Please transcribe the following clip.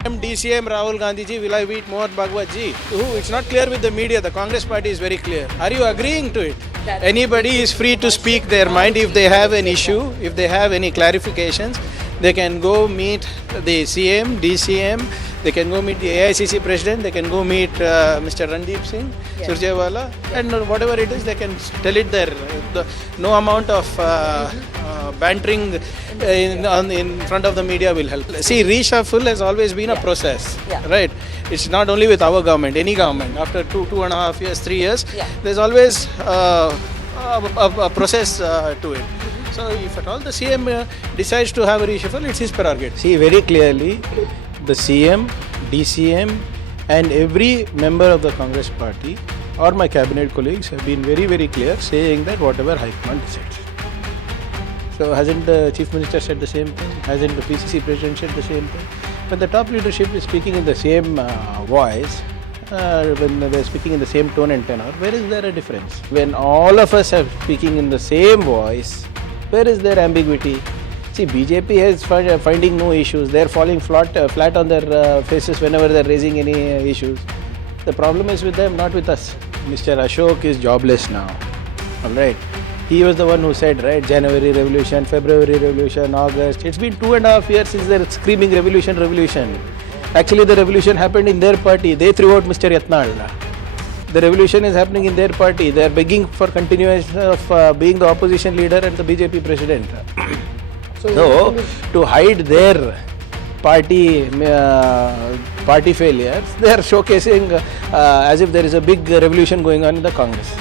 DCM Rahul Gandhi ji, will I meet Mohit Bhagwat ji? It's not clear with the media. The Congress party is very clear. Are you agreeing to it? Anybody is free to speak their mind. If they have an issue, if they have any clarifications, they can go meet the CM, DCM, they can go meet the AICC president, they can go meet Mr. Randeep Singh, Surjewala, and whatever it is, they can tell it there. No amount of bantering in front of the media will help. See, reshuffle has always been a process, right? It's not only with our government, any government. After 2.5 years, 3 years, there's always a process to it. So if at all the CM decides to have a reshuffle, it's his prerogative. See, very clearly, the CM, DCM and every member of the Congress party or my cabinet colleagues have been very, very clear saying that whatever High Command decides. So hasn't the Chief Minister said the same thing? Hasn't the PCC President said the same thing? When the top leadership is speaking in the same voice, when they're speaking in the same tone and tenor, where is there a difference? When all of us are speaking in the same voice, where is there ambiguity? See, BJP is finding no issues. They're falling flat on their faces whenever they're raising any issues. The problem is with them, not with us. Mr. Ashok is jobless now. All right. He was the one who said, right, January revolution, February revolution, August. It's been 2.5 years since they're screaming revolution, revolution. Actually, the revolution happened in their party. They threw out Mr. Yatnal. The revolution is happening in their party. They are begging for continuation of being the opposition leader and the BJP president. So to hide their party failures, they are showcasing as if there is a big revolution going on in the Congress.